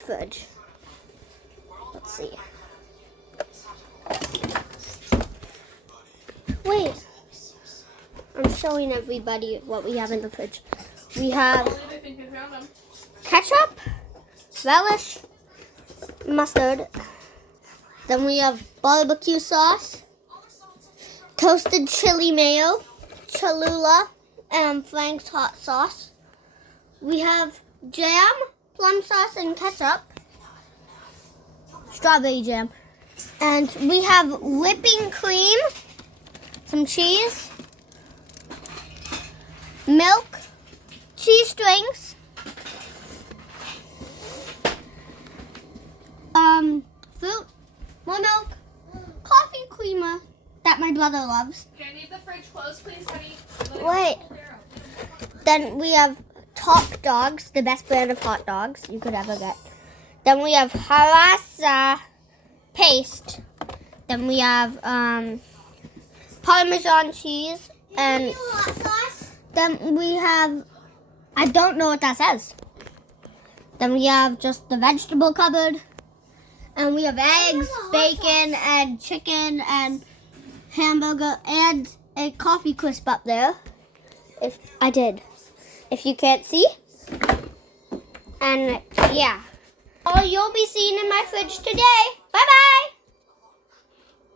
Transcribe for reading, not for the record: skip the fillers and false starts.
Fridge. Let's see. Wait. I'm showing everybody what we have in the fridge. We have ketchup, relish, mustard. Then we have barbecue sauce, toasted chili mayo, Cholula, and Frank's hot sauce. We have jam, plum sauce, and ketchup. Strawberry jam. And we have whipping cream, some cheese, milk, cheese strings, fruit, more milk, coffee creamer that my brother loves. Can I need the fridge closed, please, honey? Wait. Then we have Top Dogs, the best brand of hot dogs you could ever get. Then we have harissa paste. Then we have Parmesan cheese. And then we have, I don't know what that says. Then we have just the vegetable cupboard. And we have eggs, bacon, and chicken, and hamburger, and a coffee crisp up there. If you can't see. And yeah. All you'll be seeing in my fridge today